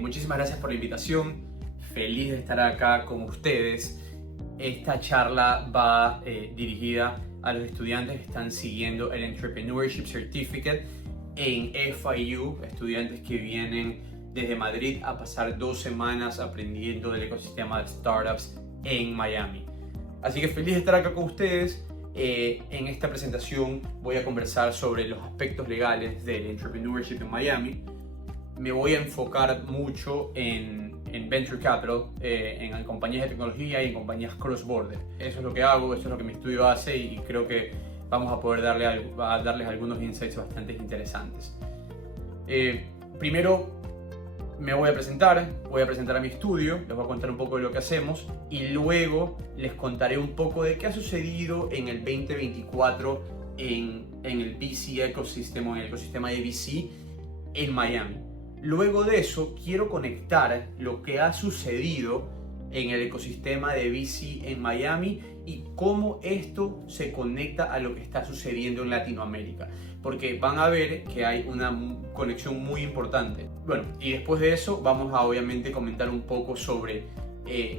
Muchísimas gracias por la invitación. Feliz de estar acá con ustedes. Esta charla va dirigida a los estudiantes que están siguiendo el Entrepreneurship Certificate en FIU, estudiantes que vienen desde Madrid a pasar 2 semanas aprendiendo del ecosistema de startups en Miami. Así que feliz de estar acá con ustedes. En esta presentación voy a conversar sobre los aspectos legales del Entrepreneurship en Miami. Me voy a enfocar mucho en Venture Capital, en compañías de tecnología y en compañías cross-border. Eso es lo que hago, eso es lo que mi estudio hace y creo que vamos a poder darles algunos insights bastante interesantes. Primero me voy a presentar a mi estudio, les voy a contar un poco de lo que hacemos y luego les contaré un poco de qué ha sucedido en el 2024 en el VC ecosystem o en el ecosistema de VC en Miami. Luego de eso, quiero conectar lo que ha sucedido en el ecosistema de VC en Miami y cómo esto se conecta a lo que está sucediendo en Latinoamérica. Porque van a ver que hay una conexión muy importante. Bueno, y después de eso vamos a obviamente comentar un poco sobre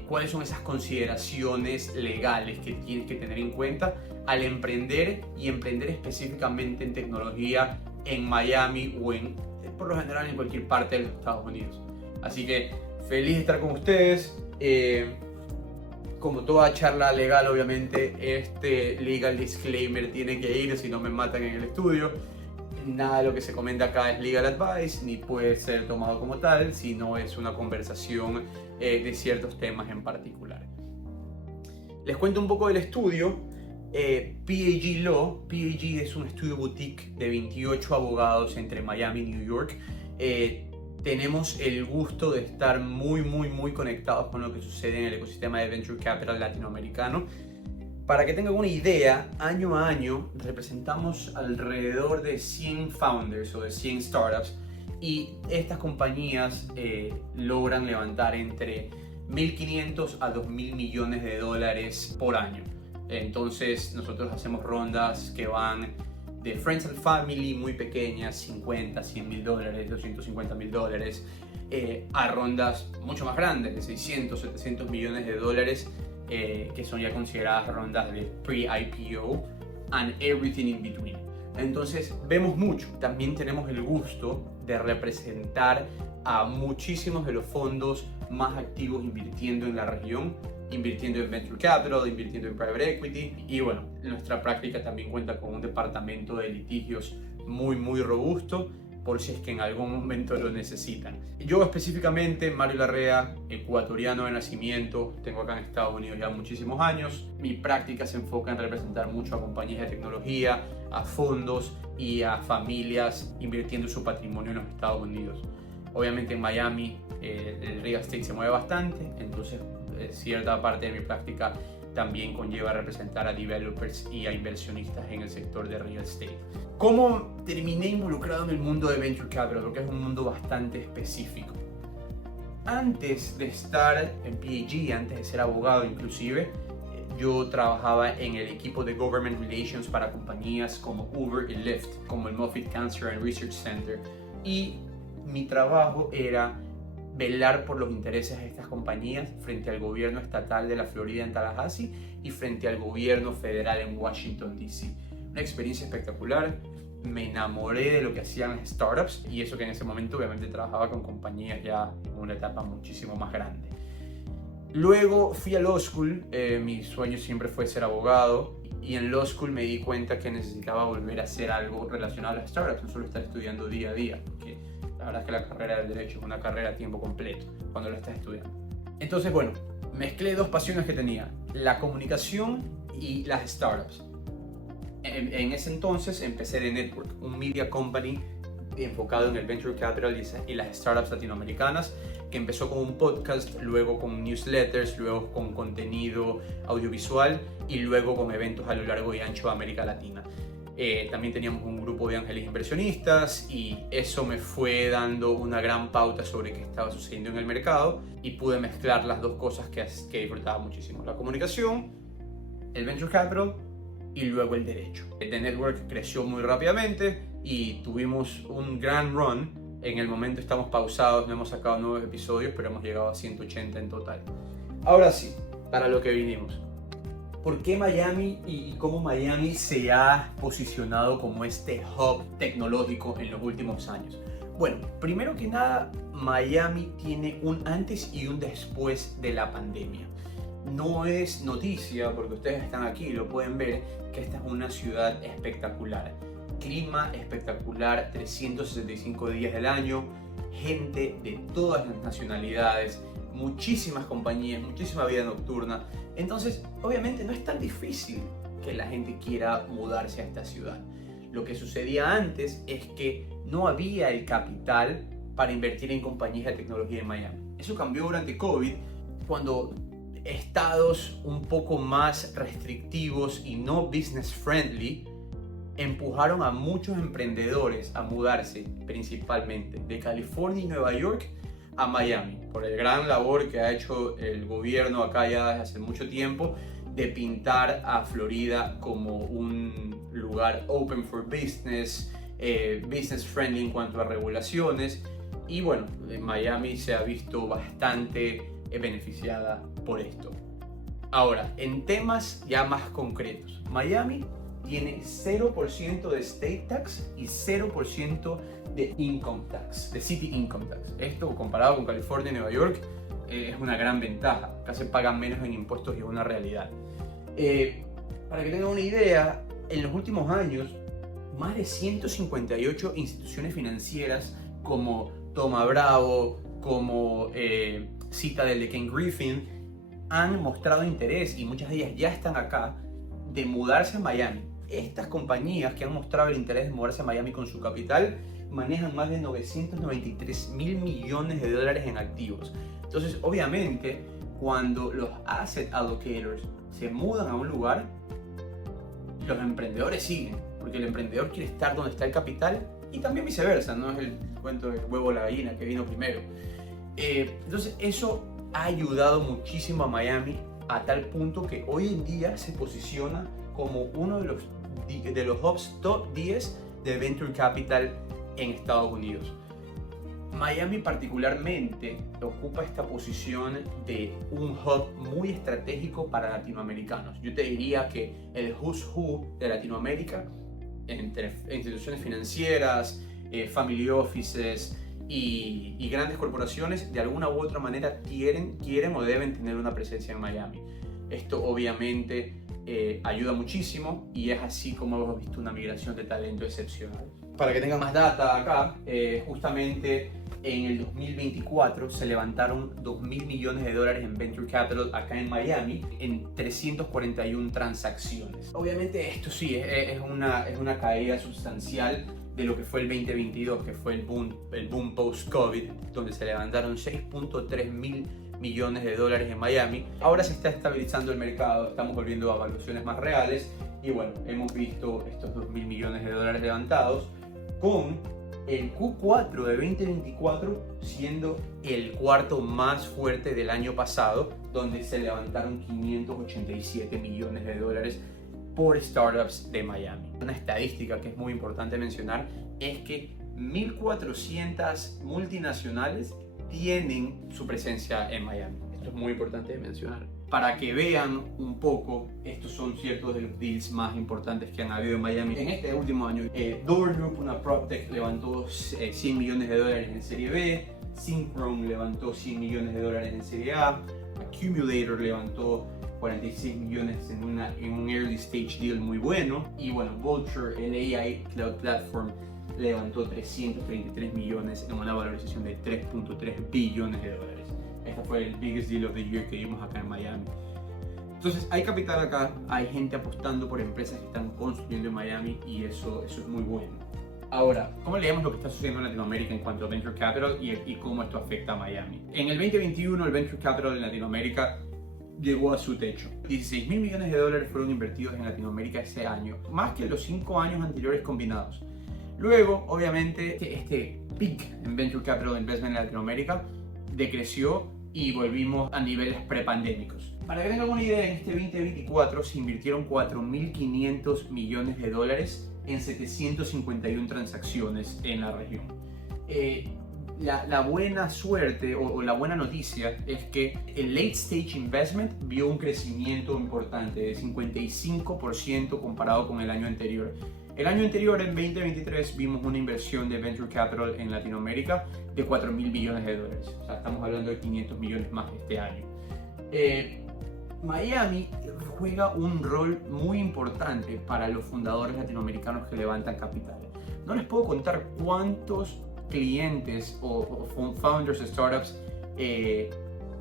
cuáles son esas consideraciones legales que tienes que tener en cuenta al emprender y emprender específicamente en tecnología en Miami o por lo general en cualquier parte de los Estados Unidos. Así que feliz de estar con ustedes. Como toda charla legal, obviamente, este legal disclaimer tiene que ir, si no me matan en el estudio. Nada de lo que se comenta acá es legal advice, ni puede ser tomado como tal, sino es una conversación de ciertos temas en particular. Les cuento un poco del estudio. PAG Law. PAG es un estudio boutique de 28 abogados entre Miami y New York. Tenemos el gusto de estar muy conectados con lo que sucede en el ecosistema de Venture Capital latinoamericano. Para que tengan una idea, año a año representamos alrededor de 100 founders o de 100 startups y estas compañías logran levantar entre 1.500 a 2.000 millones de dólares por año. Entonces nosotros hacemos rondas que van de Friends and Family muy pequeñas, 50, 100 mil dólares, 250 mil dólares, a rondas mucho más grandes, de 600, 700 millones de dólares, que son ya consideradas rondas de pre-IPO and everything in between. Entonces vemos mucho. También tenemos el gusto de representar a muchísimos de los fondos más activos invirtiendo en la región, invirtiendo en Venture Capital, invirtiendo en Private Equity y bueno, nuestra práctica también cuenta con un departamento de litigios muy robusto por si es que en algún momento lo necesitan. Yo específicamente, Mario Larrea, ecuatoriano de nacimiento, tengo acá en Estados Unidos ya muchísimos años. Mi práctica se enfoca en representar mucho a compañías de tecnología, a fondos y a familias invirtiendo su patrimonio en los Estados Unidos. Obviamente en Miami el real estate se mueve bastante, entonces cierta parte de mi práctica también conlleva representar a developers y a inversionistas en el sector de real estate. ¿Cómo terminé involucrado en el mundo de Venture Capital? Porque es un mundo bastante específico. Antes de estar en PAG, antes de ser abogado inclusive, yo trabajaba en el equipo de Government Relations para compañías como Uber y Lyft, como el Moffitt Cancer and Research Center. Y mi trabajo era velar por los intereses de estas compañías frente al gobierno estatal de la Florida en Tallahassee y frente al gobierno federal en Washington, D.C. Una experiencia espectacular. Me enamoré de lo que hacían las startups y eso que en ese momento obviamente trabajaba con compañías ya en una etapa muchísimo más grande. Luego fui a Law School. Mi sueño siempre fue ser abogado y en Law School me di cuenta que necesitaba volver a hacer algo relacionado a las startups, no solo estar estudiando día a día, porque la verdad es que la carrera del derecho es una carrera a tiempo completo cuando lo estás estudiando. Entonces, bueno, mezclé 2 pasiones que tenía, la comunicación y las startups. En ese entonces empecé The Network, un media company enfocado en el Venture Capital y las startups latinoamericanas, que empezó con un podcast, luego con newsletters, luego con contenido audiovisual y luego con eventos a lo largo y ancho de América Latina. También teníamos un grupo de ángeles inversionistas y eso me fue dando una gran pauta sobre qué estaba sucediendo en el mercado y pude mezclar las 2 cosas que disfrutaba muchísimo: la comunicación, el Venture Capital y luego el derecho. The Network creció muy rápidamente y tuvimos un gran run En el momento estamos pausados, no hemos sacado nuevos episodios, pero hemos llegado a 180 en total. Ahora sí, para lo que vinimos. ¿Por qué Miami y cómo Miami se ha posicionado como este hub tecnológico en los últimos años? Bueno, primero que nada, Miami tiene un antes y un después de la pandemia. No es noticia, porque ustedes están aquí y lo pueden ver, que esta es una ciudad espectacular. Clima espectacular, 365 días del año, gente de todas las nacionalidades, muchísimas compañías, muchísima vida nocturna. Entonces, obviamente no es tan difícil que la gente quiera mudarse a esta ciudad. Lo que sucedía antes es que no había el capital para invertir en compañías de tecnología en Miami. Eso cambió durante COVID, cuando estados un poco más restrictivos y no business friendly empujaron a muchos emprendedores a mudarse principalmente de California y Nueva York a Miami, por el gran labor que ha hecho el gobierno acá ya desde hace mucho tiempo de pintar a Florida como un lugar open for business, business friendly en cuanto a regulaciones, y bueno, Miami se ha visto bastante beneficiada por esto. Ahora, en temas ya más concretos, Miami tiene 0% de state tax y 0% de income tax, de city income tax. Esto, comparado con California y Nueva York, es una gran ventaja. Acá se pagan menos en impuestos y es una realidad. Para que tengan una idea, en los últimos años, más de 158 instituciones financieras como Thoma Bravo, como Citadel de Ken Griffin, han mostrado interés, y muchas de ellas ya están acá, de mudarse a Miami. Estas compañías que han mostrado el interés de mudarse a Miami con su capital manejan más de 993 mil millones de dólares en activos. Entonces, obviamente, cuando los asset allocators se mudan a un lugar, los emprendedores siguen, porque el emprendedor quiere estar donde está el capital, y también viceversa, no es el cuento del huevo o la gallina que vino primero. Entonces, eso ha ayudado muchísimo a Miami, a tal punto que hoy en día se posiciona como uno de los hubs top 10 de Venture Capital en Estados Unidos. Miami particularmente ocupa esta posición de un hub muy estratégico para latinoamericanos. Yo te diría que el who's who de Latinoamérica, entre instituciones financieras, family offices y grandes corporaciones, de alguna u otra manera quieren o deben tener una presencia en Miami. Esto obviamente ayuda muchísimo, y es así como hemos visto una migración de talento excepcional. Para que tengan más data acá, justamente en el 2024 se levantaron 2.000 millones de dólares en Venture Capital acá en Miami en 341 transacciones. Obviamente esto sí es una caída sustancial de lo que fue el 2022, que fue el boom post-COVID, donde se levantaron 6.3 mil millones de dólares en Miami. Ahora se está estabilizando el mercado, estamos volviendo a evaluaciones más reales, y bueno, hemos visto estos 2.000 millones de dólares levantados, con el Q4 de 2024 siendo el cuarto más fuerte del año pasado, donde se levantaron 587 millones de dólares por startups de Miami. Una estadística que es muy importante mencionar es que 1.400 multinacionales tienen su presencia en Miami. Esto es muy importante de mencionar. Para que vean un poco, estos son ciertos de los deals más importantes que han habido en Miami en este último año. Dover Group, una PropTech, levantó 100 millones de dólares en Serie B. Synchron levantó 100 millones de dólares en Serie A. Accumulator levantó 46 millones en un early stage deal muy bueno. Y bueno, Vultr, el AI Cloud Platform, levantó 333 millones en una valorización de 3.3 billones de dólares. Este fue el biggest deal of the year que vimos acá en Miami. Entonces hay capital acá, hay gente apostando por empresas que están construyendo en Miami, y eso es muy bueno. Ahora, ¿cómo leemos lo que está sucediendo en Latinoamérica en cuanto a Venture Capital y cómo esto afecta a Miami? En el 2021 el Venture Capital en Latinoamérica llegó a su techo. 16 mil millones de dólares fueron invertidos en Latinoamérica ese año, más que los 5 años anteriores combinados. Luego, obviamente, este peak en Venture Capital Investment en Latinoamérica decreció y volvimos a niveles prepandémicos. Para que tengan una idea, en este 2024 se invirtieron 4.500 millones de dólares en 751 transacciones en la región. La buena suerte o la buena noticia es que el late stage investment vio un crecimiento importante de 55% comparado con el año anterior. El año anterior, en 2023, vimos una inversión de venture capital en Latinoamérica de 4.000 millones de dólares. O sea, estamos hablando de 500 millones más este año. Miami juega un rol muy importante para los fundadores latinoamericanos que levantan capital. No les puedo contar cuántos clientes o founders de startups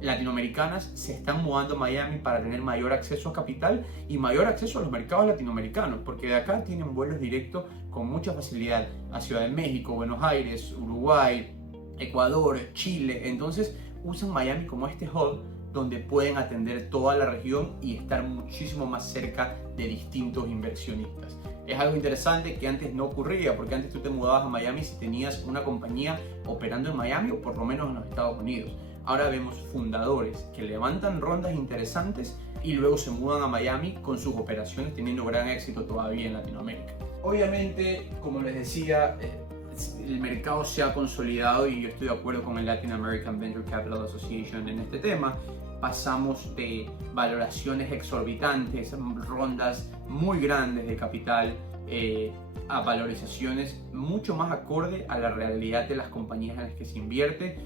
latinoamericanas se están mudando a Miami para tener mayor acceso a capital y mayor acceso a los mercados latinoamericanos, porque de acá tienen vuelos directos con mucha facilidad a Ciudad de México, Buenos Aires, Uruguay, Ecuador, Chile. Entonces usan Miami como este hub donde pueden atender toda la región y estar muchísimo más cerca de distintos inversionistas. Es algo interesante que antes no ocurría, porque antes tú te mudabas a Miami si tenías una compañía operando en Miami o por lo menos en los Estados Unidos. Ahora vemos fundadores que levantan rondas interesantes y luego se mudan a Miami con sus operaciones teniendo gran éxito todavía en Latinoamérica. Obviamente, como les decía, el mercado se ha consolidado y yo estoy de acuerdo con el Latin American Venture Capital Association en este tema. Pasamos de valoraciones exorbitantes, rondas muy grandes de capital, a valorizaciones mucho más acorde a la realidad de las compañías en las que se invierte,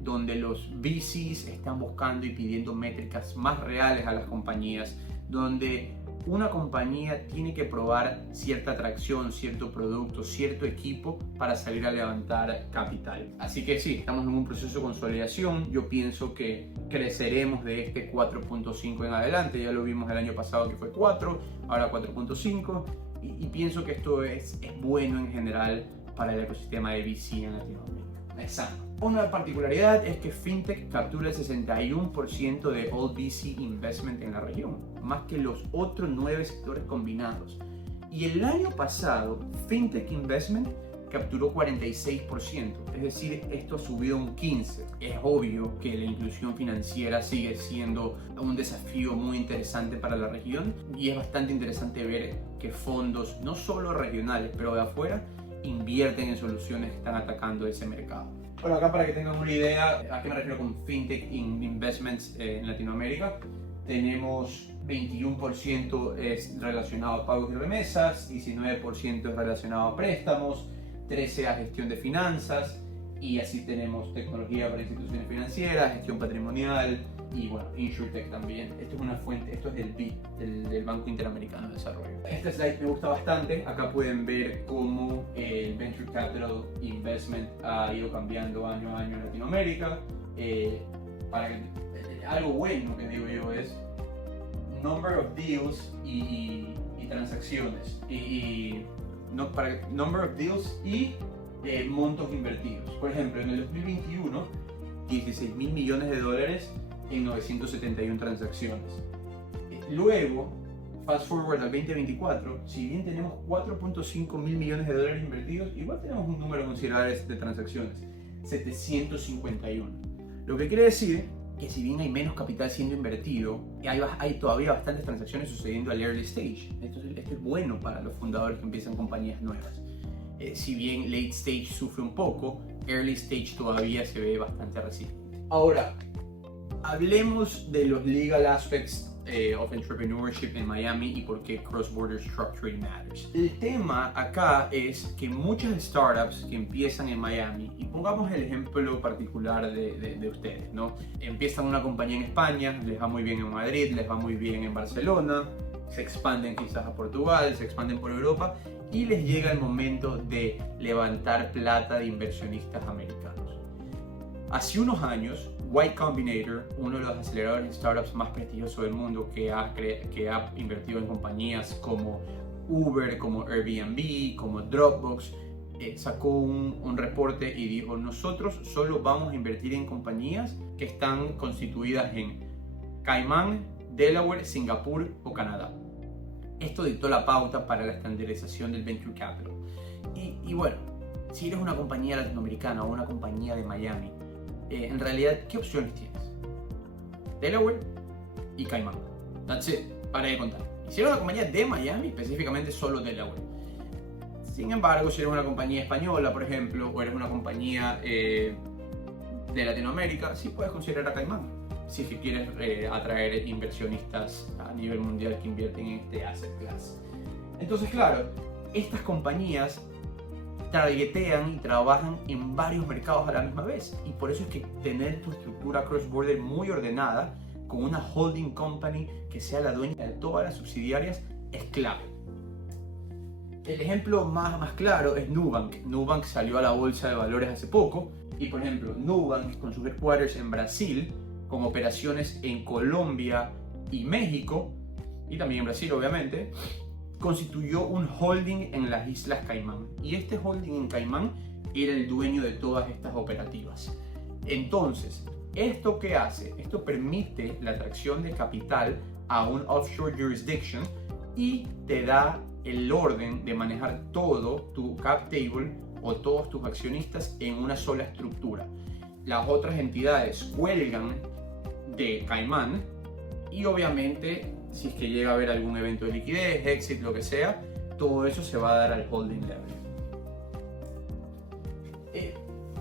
donde los VCs están buscando y pidiendo métricas más reales a las compañías, donde una compañía tiene que probar cierta atracción, cierto producto, cierto equipo para salir a levantar capital. Así que sí, estamos en un proceso de consolidación. Yo pienso que creceremos de este 4.5 en adelante. Ya lo vimos el año pasado que fue 4, ahora 4.5. Y pienso que esto es bueno en general para el ecosistema de VC en Latinoamérica. Exacto. Una particularidad es que FinTech captura el 61% de all VC investment en la región, más que los otros 9 sectores combinados. Y el año pasado, FinTech investment capturó 46%, es decir, esto ha subido un 15%. Es obvio que la inclusión financiera sigue siendo un desafío muy interesante para la región y es bastante interesante ver que fondos, no solo regionales, pero de afuera, invierten en soluciones que están atacando ese mercado. Bueno, acá para que tengan una idea a qué me refiero con FinTech Investments en Latinoamérica, tenemos 21% es relacionado a pagos y remesas, 19% es relacionado a préstamos, 13% a gestión de finanzas, y así tenemos tecnología para instituciones financieras, gestión patrimonial y bueno, InsurTech también. Esto es una fuente, esto es del BID, del Banco Interamericano de Desarrollo. Este slide me gusta bastante. Acá pueden ver cómo el Venture Capital Investment ha ido cambiando año a año en Latinoamérica. Algo bueno que digo yo es number of deals y transacciones. Number of deals y montos invertidos. Por ejemplo, en el 2021, 16.000 millones de dólares en 971 transacciones. Luego, fast forward al 2024, si bien tenemos 4.5 mil millones de dólares invertidos, igual tenemos un número considerable de transacciones, 751. Lo que quiere decir que si bien hay menos capital siendo invertido, hay todavía bastantes transacciones sucediendo al early stage. Esto es bueno para los fundadores que empiezan compañías nuevas. Si bien late stage sufre un poco, early stage todavía se ve bastante resistente. Ahora, hablemos de los legal aspects of entrepreneurship en Miami y por qué cross-border structuring matters. El tema acá es que muchas startups que empiezan en Miami, y pongamos el ejemplo particular de ustedes, ¿no? Empiezan una compañía en España, les va muy bien en Madrid, les va muy bien en Barcelona, se expanden quizás a Portugal, se expanden por Europa y les llega el momento de levantar plata de inversionistas americanos. Hace unos años, Y Combinator, uno de los aceleradores de startups más prestigiosos del mundo, que ha invertido en compañías como Uber, como Airbnb, como Dropbox, sacó un reporte y dijo: nosotros solo vamos a invertir en compañías que están constituidas en Caimán, Delaware, Singapur o Canadá. Esto dictó la pauta para la estandarización del venture capital. Y bueno, si eres una compañía latinoamericana o una compañía de Miami, en realidad, ¿qué opciones tienes? Delaware y Caimán. That's it, para de contar. Y si eres una compañía de Miami, específicamente solo Delaware. Sin embargo, si eres una compañía española, por ejemplo, o eres una compañía de Latinoamérica, sí puedes considerar a Caimán, si es que quieres atraer inversionistas a nivel mundial que invierten en este asset class. Entonces, claro, estas compañías targetean y trabajan en varios mercados a la misma vez, y por eso es que tener tu estructura cross-border muy ordenada, con una holding company que sea la dueña de todas las subsidiarias, es clave. El ejemplo más claro es Nubank. Nubank salió a la bolsa de valores hace poco, y por ejemplo, Nubank, con sus headquarters en Brasil, con operaciones en Colombia y México, y también en Brasil obviamente, constituyó un holding en las Islas Caimán. Y este holding en Caimán era el dueño de todas estas operativas. Entonces, ¿esto qué hace? Esto permite la atracción de capital a un offshore jurisdiction y te da el orden de manejar todo tu cap table o todos tus accionistas en una sola estructura. Las otras entidades cuelgan de Caimán y obviamente si es que llega a haber algún evento de liquidez, exit, lo que sea, todo eso se va a dar al holding level.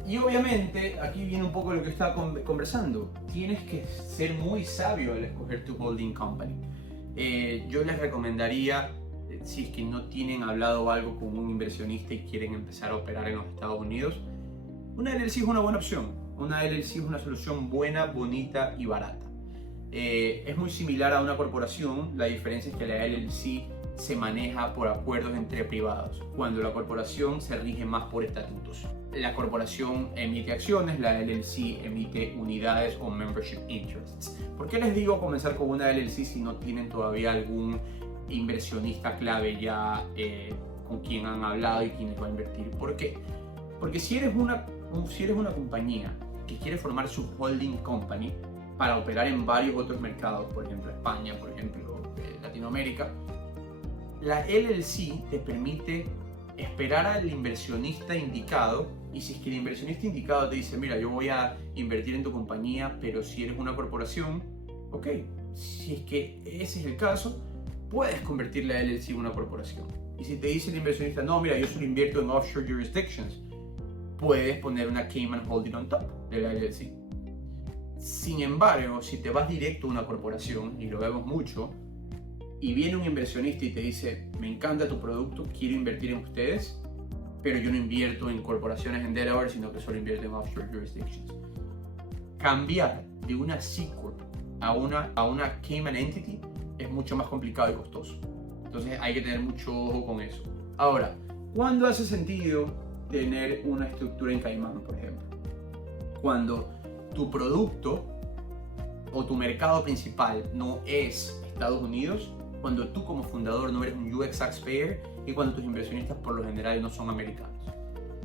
Y obviamente aquí viene un poco lo que estaba conversando. Tienes que ser muy sabio al escoger tu holding company. Yo les recomendaría, si es que no tienen hablado algo con un inversionista y quieren empezar a operar en los Estados Unidos, una LLC es una buena opción. Una LLC es una solución buena, bonita y barata. Es muy similar a una corporación. La diferencia es que la LLC se maneja por acuerdos entre privados, cuando la corporación se rige más por estatutos. La corporación emite acciones, la LLC emite unidades o membership interests. ¿Por qué les digo comenzar con una LLC si no tienen todavía algún inversionista clave ya con quien han hablado y quien les va a invertir? ¿Por qué? Porque si eres una compañía que quiere formar su holding company para operar en varios otros mercados, por ejemplo España, por ejemplo Latinoamérica, la LLC te permite esperar al inversionista indicado, y si es que el inversionista indicado te dice, mira, yo voy a invertir en tu compañía, pero si eres una corporación, ok, si es que ese es el caso, puedes convertir la LLC en una corporación. Y si te dice el inversionista, no, mira, yo solo invierto en offshore jurisdictions, puedes poner una Cayman Holding on top de la LLC. Sin embargo, si te vas directo a una corporación, y lo vemos mucho, y viene un inversionista y te dice, me encanta tu producto, quiero invertir en ustedes, pero yo no invierto en corporaciones en Delaware, sino que solo invierto en offshore jurisdictions. Cambiar de una C Corp a una Cayman Entity es mucho más complicado y costoso. Entonces hay que tener mucho ojo con eso. Ahora, ¿cuándo hace sentido tener una estructura en Caimán, por ejemplo? Cuando tu producto o tu mercado principal no es Estados Unidos, cuando tú como fundador no eres un US taxpayer y cuando tus inversionistas por lo general no son americanos.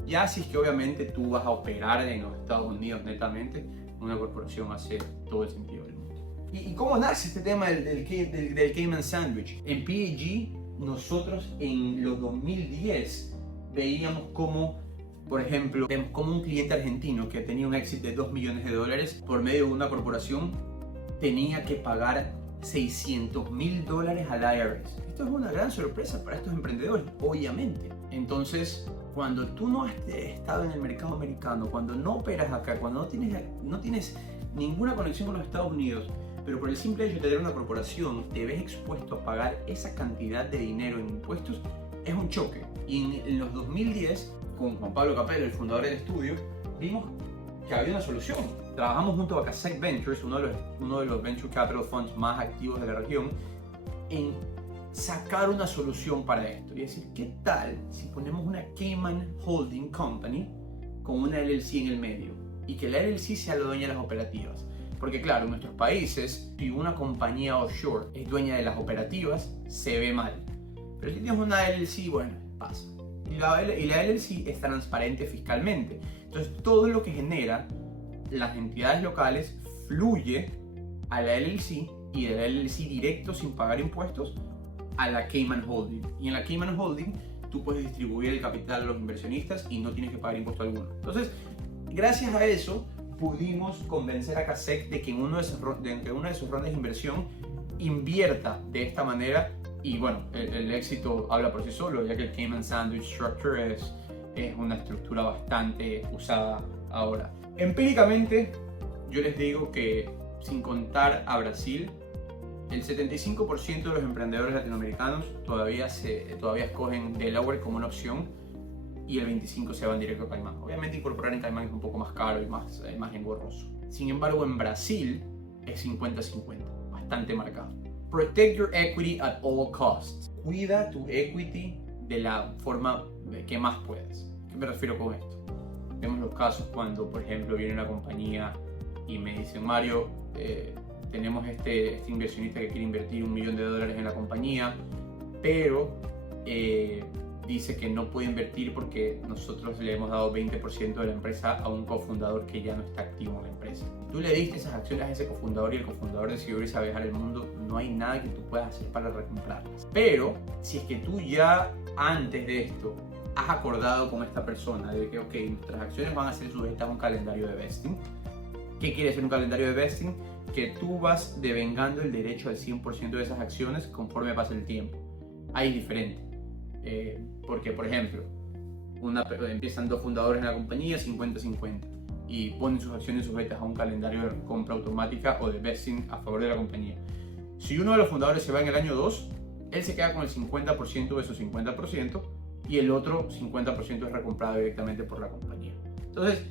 Ya si es que obviamente tú vas a operar en los Estados Unidos netamente, una corporación hace todo el sentido del mundo. ¿Y cómo nace este tema del Cayman Sandwich? En PAG, nosotros en los 2010 veíamos como, por ejemplo, como un cliente argentino que tenía un exit de $2 millones por medio de una corporación tenía que pagar $600,000 al IRS. Esto es una gran sorpresa para estos emprendedores, obviamente. Entonces, cuando tú no has estado en el mercado americano, cuando no operas acá, cuando no tienes ninguna conexión con los Estados Unidos, pero por el simple hecho de tener una corporación te ves expuesto a pagar esa cantidad de dinero en impuestos, es un choque. Y en los 2010, con Juan Pablo Capello, el fundador del estudio, vimos que había una solución. Trabajamos junto a Casec Ventures, uno de los venture capital funds más activos de la región, en sacar una solución para esto. Y decir, ¿qué tal si ponemos una Cayman Holding Company con una LLC en el medio? Y que la LLC sea la dueña de las operativas. Porque claro, en nuestros países, si una compañía offshore es dueña de las operativas, se ve mal. Pero si tienes una LLC, bueno, pasa. Y la LLC es transparente fiscalmente. Entonces todo lo que genera las entidades locales fluye a la LLC y de la LLC directo sin pagar impuestos a la Cayman Holding. Y en la Cayman Holding tú puedes distribuir el capital a los inversionistas y no tienes que pagar impuesto alguno. Entonces, gracias a eso pudimos convencer a Casec de que en una de sus rondas de inversión invierta de esta manera Y bueno, el éxito habla por sí solo, ya que el Cayman Sandwich Structure es una estructura bastante usada ahora. Empíricamente, yo les digo que sin contar a Brasil, el 75% de los emprendedores latinoamericanos todavía escogen Delaware como una opción y el 25% se van directo a Caimán. Obviamente incorporar en Caimán es un poco más caro y más engorroso. Sin embargo, en Brasil es 50-50, bastante marcado. Protect your equity at all costs. Cuida tu equity de la forma que más puedas. ¿Qué me refiero con esto? Vemos los casos cuando, por ejemplo, viene una compañía y me dicen, Mario, tenemos este inversionista que quiere invertir $1 millón en la compañía, pero dice que no puede invertir porque nosotros le hemos dado 20% de la empresa a un cofundador que ya no está activo en la empresa. Tú le diste esas acciones a ese cofundador y el cofundador decidió irse a viajar el mundo, no hay nada que tú puedas hacer para recomprarlas. Pero si es que tú ya antes de esto has acordado con esta persona de que ok, nuestras acciones van a ser sujetas a un calendario de vesting. ¿Qué quiere decir un calendario de vesting? Que tú vas devengando el derecho al 100% de esas acciones conforme pasa el tiempo. Ahí es diferente. Porque, por ejemplo, empiezan dos fundadores en la compañía, 50-50, y ponen sus acciones sujetas a un calendario de compra automática o de vesting a favor de la compañía. Si uno de los fundadores se va en el año 2, él se queda con el 50% de su 50% y el otro 50% es recomprado directamente por la compañía. Entonces,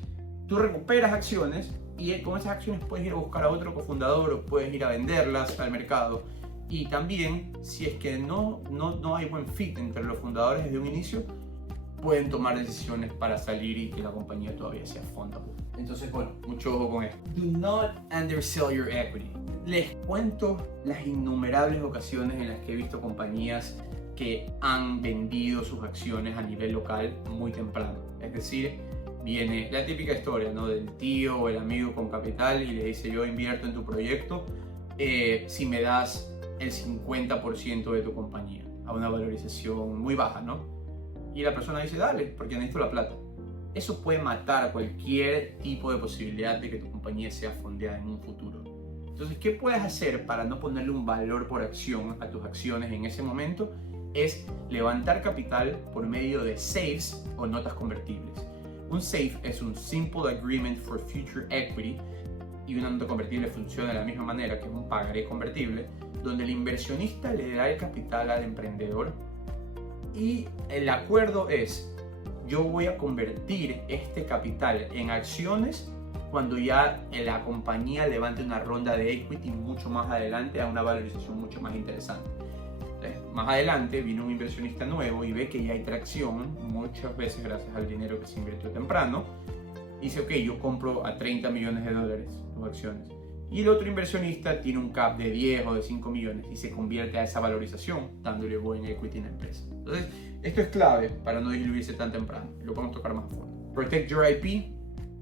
tú recuperas acciones y con esas acciones puedes ir a buscar a otro cofundador o puedes ir a venderlas al mercado. Y también, si es que no hay buen fit entre los fundadores desde un inicio, pueden tomar decisiones para salir y que la compañía todavía sea fundable. Entonces, bueno, mucho ojo con esto. Do not undersell your equity. Les cuento las innumerables ocasiones en las que he visto compañías que han vendido sus acciones a nivel local muy temprano. Es decir, viene la típica historia, ¿no? Del tío o el amigo con capital y le dice, yo invierto en tu proyecto si me das el 50% de tu compañía a una valorización muy baja, ¿no? Y la persona dice, dale, porque necesito la plata. Eso puede matar cualquier tipo de posibilidad de que tu compañía sea fondeada en un futuro. Entonces, ¿qué puedes hacer para no ponerle un valor por acción a tus acciones en ese momento? Es levantar capital por medio de SAFEs o notas convertibles. Un SAFE es un Simple Agreement for Future Equity y una nota convertible funciona de la misma manera que un pagaré convertible, donde el inversionista le da el capital al emprendedor y el acuerdo es, yo voy a convertir este capital en acciones cuando ya la compañía levante una ronda de equity mucho más adelante a una valorización mucho más interesante. Más adelante viene un inversionista nuevo y ve que ya hay tracción, muchas veces gracias al dinero que se invirtió temprano, y dice, ok, yo compro a $30 millones tus acciones. Y el otro inversionista tiene un cap de 10 o de 5 millones y se convierte a esa valorización dándole buen equity en la empresa. Entonces, esto es clave para no diluirse tan temprano. Lo podemos tocar más a fondo. Protect your IP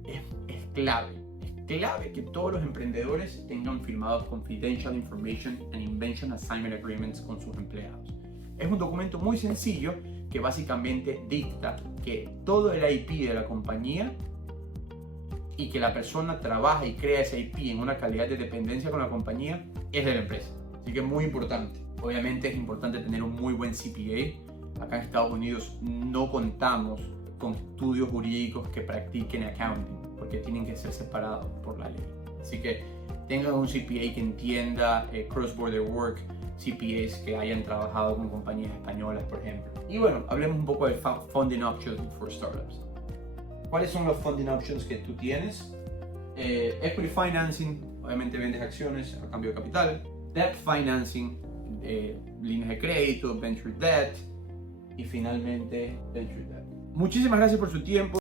es clave. Es clave que todos los emprendedores tengan firmados Confidential Information and Invention Assignment Agreements con sus empleados. Es un documento muy sencillo que básicamente dicta que todo el IP de la compañía y que la persona trabaja y crea ese IP en una calidad de dependencia con la compañía es de la empresa. Así que es muy importante. Obviamente es importante tener un muy buen CPA. Acá en Estados Unidos no contamos con estudios jurídicos que practiquen accounting porque tienen que ser separados por la ley. Así que tengan un CPA que entienda cross-border work, CPAs que hayan trabajado con compañías españolas, por ejemplo. Y bueno, hablemos un poco de funding options for startups. ¿Cuáles son los funding options que tú tienes? Equity financing, obviamente vendes acciones a cambio de capital. Debt financing, líneas de crédito, venture debt. Y finalmente, venture debt. Muchísimas gracias por su tiempo.